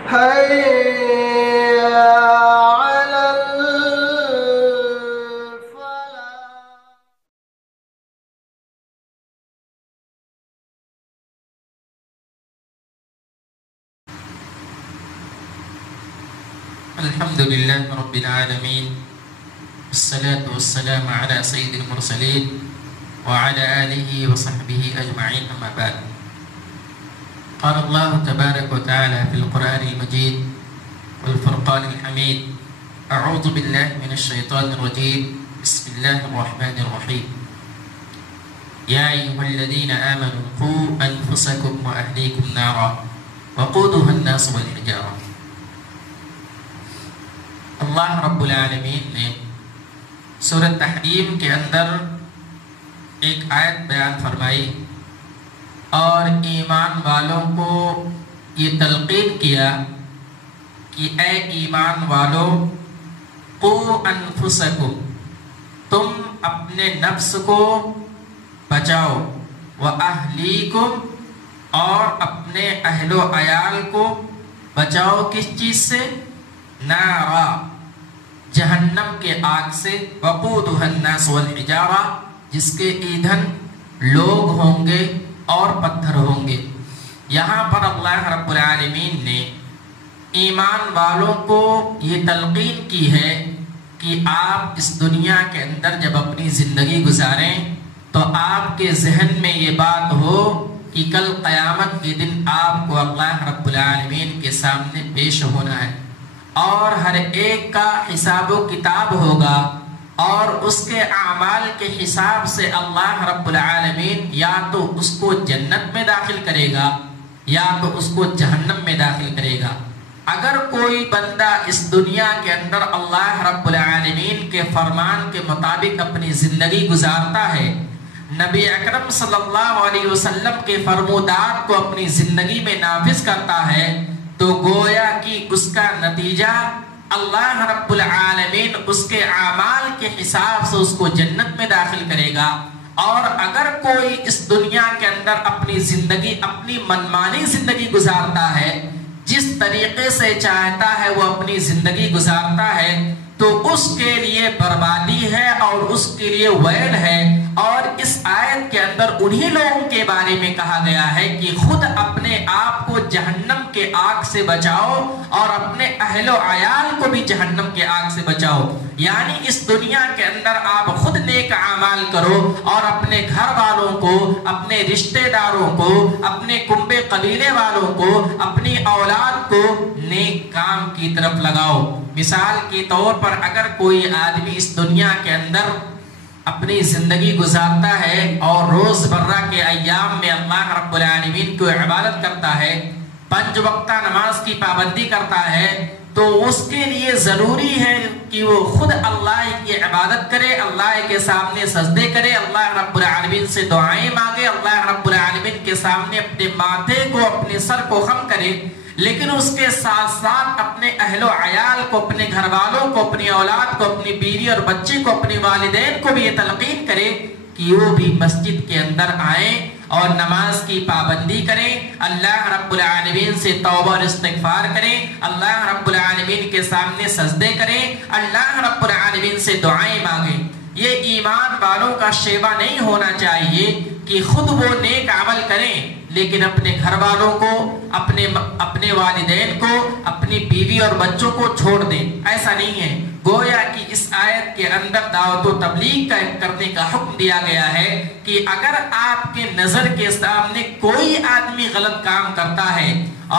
حي على الفلاح. الحمد لله رب العالمين، والصلاة والسلام على سيد المرسلين وعلى آله وصحبه أجمعين، أما بعد. قال الله تبارك وتعالى في القرآن المجيد والفرقان الحميد: أعوذ بالله من الشيطان الرجيم، بسم الله الرحمن الرحيم. يا أيها الذين آمنوا قوا أنفسكم وأهليكم نارا وقودها الناس والحجارة. اللہ رب العالمین نے سورۃ تحریم کے اندر ایک آیت بیان فرمائی اور ایمان والوں کو یہ تلقین کیا کہ اے ایمان والوں، قوا انفسکم، تم اپنے نفس کو بچاؤ، واہلیکم، اور اپنے اہل و عیال کو بچاؤ کس چیز سے؟ نارا، جہنم کے آگ سے، وقودها الناس والحجارہ، جس کے ایندھن لوگ ہوں گے اور پتھر ہوں گے۔ یہاں پر اللہ رب العالمین نے ایمان والوں کو یہ تلقین کی ہے کہ آپ اس دنیا کے اندر جب اپنی زندگی گزاریں تو آپ کے ذہن میں یہ بات ہو کہ کل قیامت کے دن آپ کو اللہ رب العالمین کے سامنے پیش ہونا ہے، اور ہر ایک کا حساب و کتاب ہوگا، اور اس کے اعمال کے حساب سے اللہ رب العالمین یا تو اس کو جنت میں داخل کرے گا یا تو اس کو جہنم میں داخل کرے گا۔ اگر کوئی بندہ اس دنیا کے اندر اللہ رب العالمین کے فرمان کے مطابق اپنی زندگی گزارتا ہے، نبی اکرم صلی اللہ علیہ وسلم کے فرمودات کو اپنی زندگی میں نافذ کرتا ہے، تو گویا کہ اس کا نتیجہ اللہ رب العالمین اس کے اعمال کے حساب سے اس کو جنت میں داخل کرے گا۔ اور اگر کوئی اس دنیا کے اندر اپنی زندگی اپنی منمانی زندگی گزارتا ہے، جس طریقے سے چاہتا ہے وہ اپنی زندگی گزارتا ہے، تو اس کے لیے بربادی ہے اور اس کے لیے ویل ہے۔ اور اس آیت کے اندر انہی لوگوں کے بارے میں کہا گیا ہے کہ خود اپنے آپ کو جہنم کے آگ سے بچاؤ اور اپنے اہل و عیال کو بھی جہنم کے آگ سے بچاؤ۔ یعنی اس دنیا کے اندر آپ خود نیک اعمال کرو اور اپنے گھر والوں کو، اپنے رشتہ داروں کو، اپنے کنبے قبیلے والوں کو، اپنی اولاد کو نیک کام کی طرف لگاؤ۔ مثال کے طور پر اگر کوئی آدمی اس دنیا کے اندر اپنی زندگی گزارتا ہے اور روز مرہ کے ایام میں اللہ رب العالمین کو عبادت کرتا ہے، 5 وقتہ نماز کی پابندی کرتا ہے، تو اس کے لیے ضروری ہے کہ وہ خود اللہ کی عبادت کرے، اللہ کے سامنے سجدے کرے، اللہ رب العالمین سے دعائیں مانگے، اللہ رب العالمین کے سامنے اپنے ماتھے کو، اپنے سر کو خم کرے، لیکن اس کے ساتھ ساتھ اپنے اہل و عیال کو، اپنے گھر والوں کو، اپنی اولاد کو، اپنی بیوی اور بچے کو، اپنے والدین کو بھی یہ تلقین کرے کہ وہ بھی مسجد کے اندر آئیں اور نماز کی پابندی کریں، اللہ رب العالمین سے توبہ اور استغفار کریں، اللہ رب العالمین کے سامنے سجدے کریں، اللہ رب العالمین سے دعائیں مانگیں۔ یہ ایمان والوں کا شیوا نہیں ہونا چاہیے کہ خود وہ نیک عمل کریں لیکن اپنے گھر والوں کو، اپنے والدین کو، اپنی بیوی اور بچوں کو چھوڑ دیں۔ ایسا نہیں ہے۔ گویا کہ اس آیت کے اندر دعوت و تبلیغ کرنے کا حکم دیا گیا ہے کہ اگر آپ کے نظر کے سامنے کوئی آدمی غلط کام کرتا ہے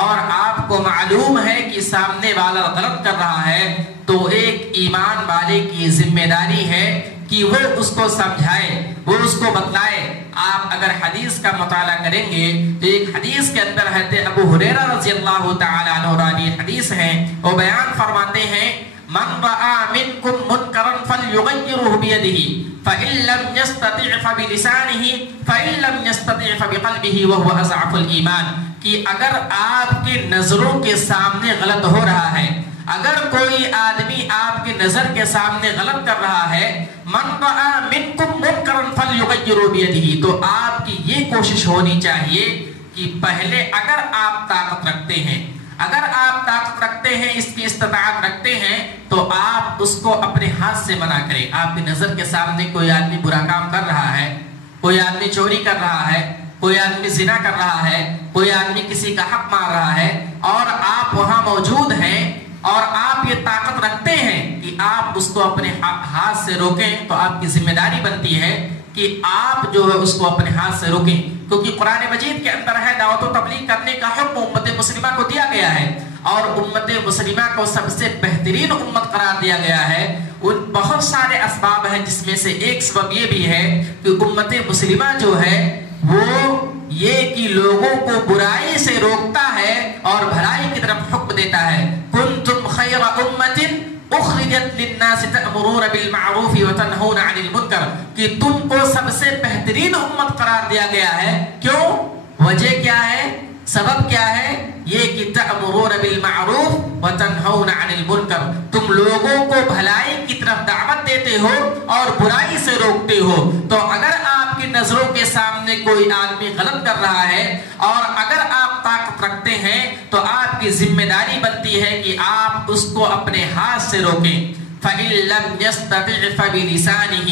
اور آپ کو معلوم ہے کہ سامنے والا غلط کر رہا ہے، تو ایک ایمان والے کی ذمہ داری ہے کہ وہ اس کو سمجھائے، وہ اس کو بتلائے۔ آپ اگر حدیث کا مطالعہ کریں گے تو ایک حدیث کے اندر حضرت ابو ہریرہ رضی اللہ تعالی عنہ راوی حدیث ہیں، وہ بیان فرماتے ہیں: من رأى منكم منكرا فليغيره بيده فإن لم يستطع فبلسانه فإن لم يستطع فبقلبه وهو أضعف الإيمان۔ کہ اگر آپ کے نظروں کے سامنے غلط ہو رہا ہے، اگر کوئی آدمی آپ کے نظر کے سامنے غلط کر رہا ہے، من رأى منكم منكرا فليغيره بيده، تو آپ کی یہ کوشش ہونی چاہیے کہ پہلے اگر آپ طاقت رکھتے ہیں، اگر آپ طاقت رکھتے ہیں، اس کی استطاعت رکھتے ہیں، تو آپ اس کو اپنے ہاتھ سے منع کریں۔ آپ کی نظر کے سامنے کوئی آدمی برا کام کر رہا ہے، کوئی آدمی چوری کر رہا ہے، کوئی آدمی زنا کر رہا ہے، کوئی آدمی کسی کا حق مار رہا ہے، اور آپ وہاں موجود ہیں اور آپ یہ طاقت رکھتے ہیں کہ آپ اس کو اپنے ہاتھ سے روکیں، تو آپ کی ذمہ داری بنتی ہے کہ آپ جو ہے اس کو اپنے ہاتھ سے روکیں، کیونکہ قرآن مجید کے اندر ہے دعوت و تبلیغ کرنے کا حکم امت مسلمہ کو دیا گیا ہے، اور امت مسلمہ کو سب سے بہترین امت قرار دیا گیا ہے۔ ان بہت سارے اسباب ہیں، جس میں سے ایک سبب یہ بھی ہے کہ امت مسلمہ جو ہے وہ یہ کہ لوگوں کو برائی سے روکتا ہے اور بھلائی کی طرف حکم دیتا ہے۔ کنتم خیر امۃ اخرجت للناس تأمرون بالمعروف وتنہون عن المنکر، کہ تم کو سب سے بہترین امت قرار دیا گیا ہے۔ کیوں؟ وجہ کیا ہے؟ سبب کیا ہے؟ یہ کہ تأمرون بالمعروف وتنہون عن المنکر، تم لوگوں کو بھلائی کی طرف دعوت دیتے ہو اور برائی سے روکتے ہو۔ تو اگر آپ کی نظروں کے سامنے کوئی آدمی غلط کر رہا ہے اور اگر آپ طاقت رکھتے ہیں، تو آپ کی ذمہ داری بنتی ہے کہ آپ اس کو اپنے ہاتھ سے روکیں۔ فَإِن لَمْ يَسْتَطِعْ فَبِلِسَانِهِ،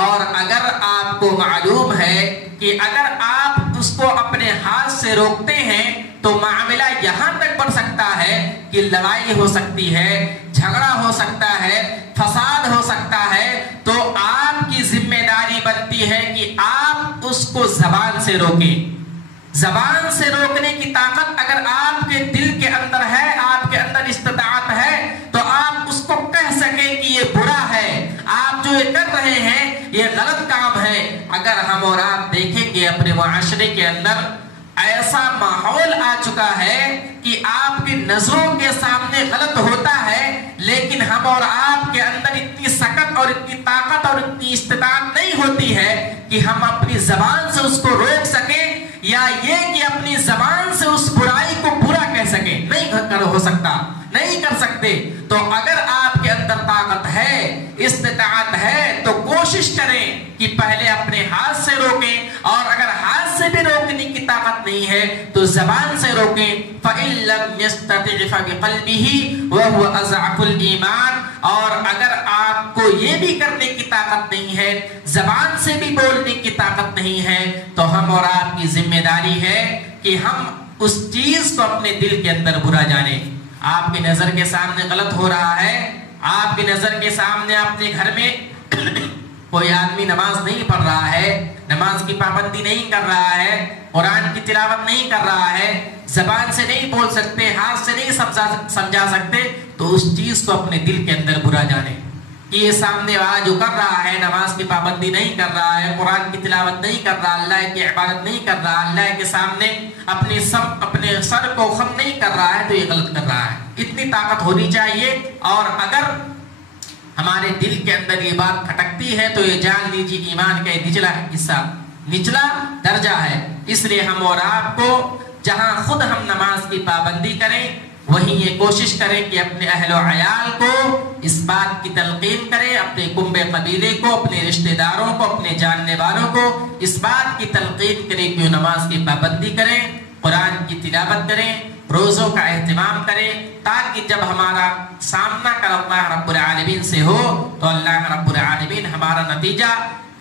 اور اگر آپ کو معلوم ہے کہ اگر آپ اس کو اپنے ہاتھ سے روکتے ہیں تو معاملہ یہاں تک بڑھ سکتا ہے کہ لڑائی ہو سکتی ہے، جھگڑا ہو سکتا ہے، فساد ہو سکتا ہے، تو آپ کی ذمہ داری بنتی ہے کہ آپ اس کو زبان سے روکیں۔ زبان سے روکنے کی طاقت اگر آپ کے دل کے اندر ہے، آپ کے اندر استطاعت ہے، تو آپ اس کو کہہ سکیں کہ یہ برا ہے، آپ جو یہ کر رہے ہیں یہ غلط کام ہے۔ اگر ہم اور آپ دیکھیں گے اپنے معاشرے کے اندر ایسا ماحول آ چکا ہے کہ آپ کی نظروں کے سامنے غلط ہوتا ہے، لیکن ہم اور آپ کے اندر اتنی سکت اور اتنی طاقت اور اتنی استطاعت نہیں ہوتی ہے کہ ہم اپنی زبان سے اس کو روک سکیں، یا یہ کہ اپنی زبان سے اس برائی کو برا کہہ سکیں۔ نہیں ہو سکتا، نہیں کر سکتے۔ تو اگر آپ کے اندر طاقت ہے، استطاعت ہے، تو کوشش کریں کہ پہلے اپنے ہاتھ سے روکیں، اور اگر ہاتھ سے بھی روکنے کی طاقت نہیں ہے تو زبان سے روکیں۔ فَإِن لَمْ يَسْتَطِعْ فَبِقَلْبِهِ وَهُوَ أَضْعَفُ الْإِيمَانِ، اور اگر آپ کو یہ بھی کرنے کی طاقت نہیں ہے، زبان سے بھی بولنے کی طاقت نہیں ہے، تو ہم اور آپ کی ذمہ داری ہے کہ ہم اس چیز کو اپنے دل کے اندر برا جانیں۔ آپ کی نظر کے سامنے غلط ہو رہا ہے، آپ کی نظر کے سامنے اپنے گھر میں کوئی آدمی نماز نہیں پڑھ رہا ہے، نماز کی پابندی نہیں کر رہا ہے، قرآن کی تلاوت نہیں کر رہا ہے، زبان سے نہیں بول سکتے، ہاتھ سے نہیں سمجھا سکتے، تو اس چیز کو اپنے دل کے اندر برا جانیں کہ یہ سامنے والا جو کر رہا ہے، نماز کی پابندی نہیں کر رہا ہے، قرآن کی تلاوت نہیں کر رہا، اللہ کی عبادت نہیں کر رہا، اللہ کے سامنے اپنے سر کو خم نہیں کر رہا ہے، تو یہ غلط کر رہا ہے۔ اتنی طاقت ہونی چاہیے، اور اگر ہمارے دل کے اندر یہ بات کھٹکتی ہے تو یہ جان لیجیے ایمان کا نچلا حصہ، نچلا درجہ ہے۔ اس لیے ہم اور آپ کو جہاں خود ہم نماز کی پابندی کریں، وہیں یہ کوشش کریں کہ اپنے اہل و عیال کو اس بات کی تلقین کریں، اپنے کنبے قبیلے کو، اپنے رشتہ داروں کو، اپنے جاننے والوں کو اس بات کی تلقین کریں کہ وہ نماز کی پابندی کریں، قرآن کی تلاوت کریں، روزوں کا اہتمام کریں، تاکہ جب ہمارا سامنا کر اللہ رب العالمین سے ہو تو اللہ رب العالمین ہمارا نتیجہ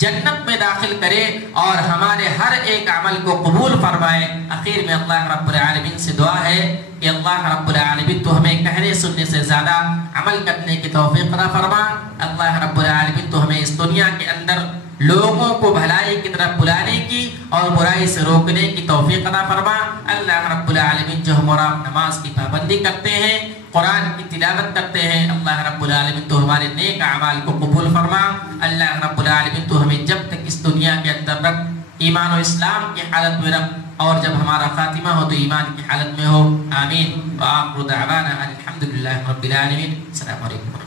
جنت میں داخل کرے اور ہمارے ہر ایک عمل کو قبول فرمائے۔ آخر میں اللہ رب العالمین سے دعا ہے کہ اللہ رب العالمین تو ہمیں کہنے سننے سے زیادہ عمل کرنے کی توفیق عطا فرما۔ اللہ رب العالمین تو ہمیں اس دنیا کے اندر لوگوں کو بھلائی کی طرف بلانے کی اور برائی سے روکنے کی توفیق عطا فرما۔ اللہ رب العالمین جو ہم اور آپ نماز کی پابندی کرتے ہیں، قرآن کی تلاوت کرتے ہیں، اللہ رب العالمین تو ہمارے نیک اعمال کو قبول فرما۔ اللہ رب العالمین تو ہمیں جب تک اس دنیا کے اندر رکھ، ایمان و اسلام کی حالت میں رکھ، اور جب ہمارا خاتمہ ہو تو ایمان کی حالت میں ہو۔ آمین۔ وآخر دعوانا الحمدللہ رب العالمین۔ السلام علیکم۔